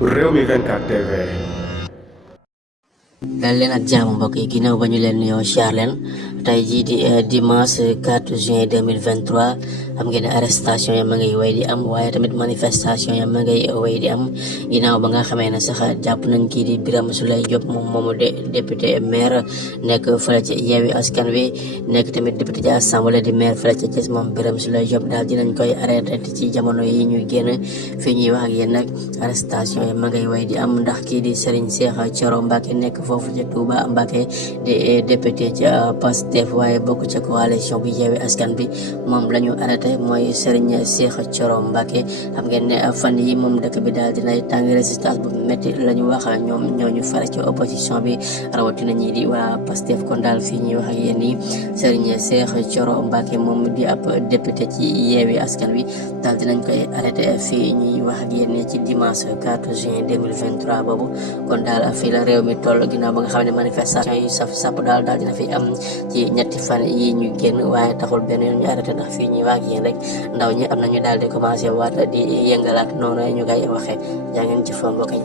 Rewmi 24 TV. dal leen ak jàmm mbokk yi ginnaaw ba ñu leen nuyoo siyaar leen tey jii di dimanche 4 juin 2023 xam ngeen ne arrestation ya ma ngay way di am waaye tamit manifestation ya ma ngay way di am ginnaaw ba nga xamee ne sax jàpp nañ kii di Birame Souleye Diop moom moomu de député maire nekk fële ci Yewwi Askan Wi nekk tamit député ci assemblée di maire fële ci Thiès moom Birame Souleye Diop daal dinañ koy arrêté ci jamono yi ñuy génn fii ñuy wax ak yéen nag arrestation ya ma ngay way di am ndax kii di Serigne Cheikh Thioro Mbacké nekk foofu ci Touba Mbacké di député ci Pastef waaye bokk ci coalition bi Yewwi Askan Bi moom la ñu arrêté mooy Serigne Cheikh Thioro Mbacké xam ngeen ne fan yi moom dëkk bi daal dinay tàng résistance bu métti la ñu wax ñoom ñooñu fare ci opposition bi rawatina ñi di waa Pastef kon daal fii ñuy wax ak yéen nii Serigne Cheikh Thioro Mbacké moom di ab député ci Yewwi Askan Wi daal dinañ koy arrêté fii ñuy wax ak yéen ci dimanche 4 juin 2023 boobu kon daal fii la réew mi toll ginnaaw ba nga xam ne manifestation yi saf sàpp daal dina fi am ci ñetti fan yi ñu génn waaye taxul benn yoon ñu arrêté ndax fii ñuy wax ak yéen rek ndaw ñi am nañu daal di commencé waat di yëngalaat noonu ñu koy waxee yaa ngeen ci fa mbokk yi